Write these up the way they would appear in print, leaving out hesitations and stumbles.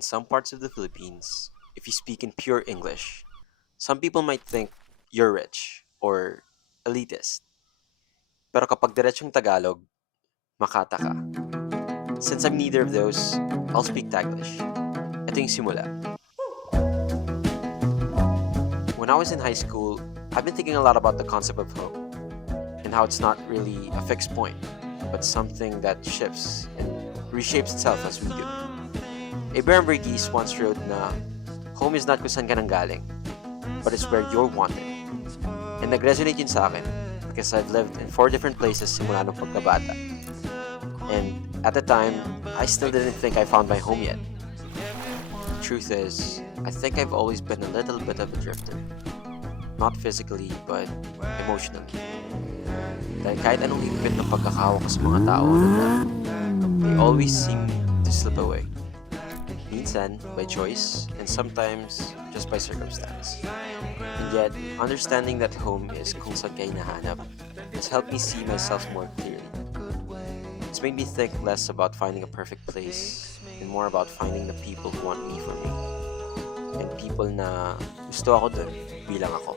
in some parts of the Philippines, if you speak in pure English, some people might think you're rich or elitist. Pero kapag diretsong Tagalog, makata ka. Since I'm neither of those, I'll speak Taglish. Ito yung simula. When I was in high school, I've been thinking a lot about the concept of home and how it's not really a fixed point, but something that shifts and reshapes itself as we do. Abraham Verghese once wrote na home is not kung saan ka nanggaling, but it's where you're wanted. And nag-resonate yun sa akin because I've lived in 4 different places simula nung pagkabata. And at the time, I still didn't think I found my home yet. The truth is, I think I've always been a little bit of a drifter. Not physically, but emotionally. Dahil kahit anong higpit ng pagkakahawak ko sa mga tao they always seem to slip away. Minsan, by choice, and sometimes just by circumstance. And yet, understanding that home is kung saan ka hinahanap has helped me see myself more clearly. It's made me think less about finding a perfect place and more about finding the people who want me for me. And people na gusto ako dun bilang ako.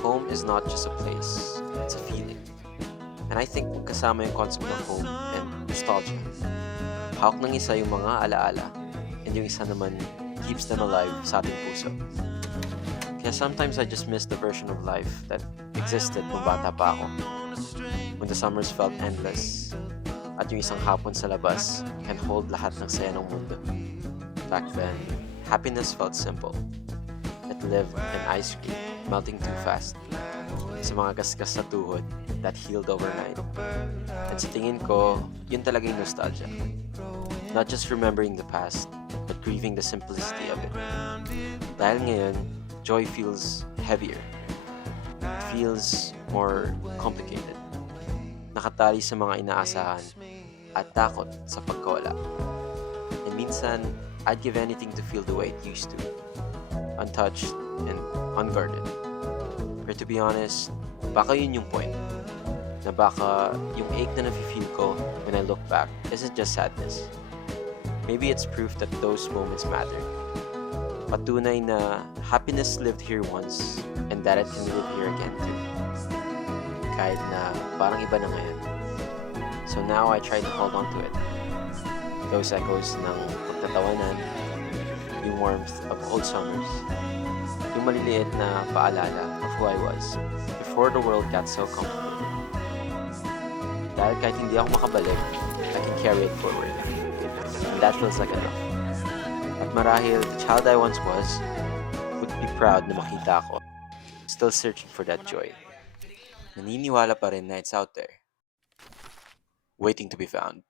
Home is not just a place, it's a feeling. And I think kasama yung concept ng home and nostalgia. Hawak ng isa yung mga alaala and yung isa naman keeps them alive sa ating puso. Kaya sometimes I just miss the version of life that existed nung bata pa ako. When the summers felt endless at yung isang hapon sa labas can hold lahat ng saya ng mundo. Back then, happiness felt simple. It lived in ice cream, melting too fast. Sa mga gasgas sa tuhod that healed overnight. And sa tingin ko, yun talaga yung nostalgia. Not just remembering the past, but grieving the simplicity of it. Dahil ngayon, joy feels heavier. It feels more complicated. Nakatali sa mga inaasahan at takot sa pagkawala. And minsan, I'd give anything to feel the way it used to. Untouched and unguarded. But to be honest, baka yun yung point. Na baka yung ache na nafe-feel ko when I look back isn't just sadness. Maybe it's proof that those moments matter. Patunay na happiness lived here once and that it can live here again too. Kahit na parang iba na ngayon. So now I try to hold on to it. Those echoes ng pagtatawanan, yung warmth of old summers, yung maliliit na paalala of who I was before the world got so complicated. Dahil kahit hindi ako makabalik, I can carry it forward. And that feels like enough. At marahil, the child I once was would be proud na makita ako, still searching for that joy. Naniniwala pa rin na it's out there, waiting to be found.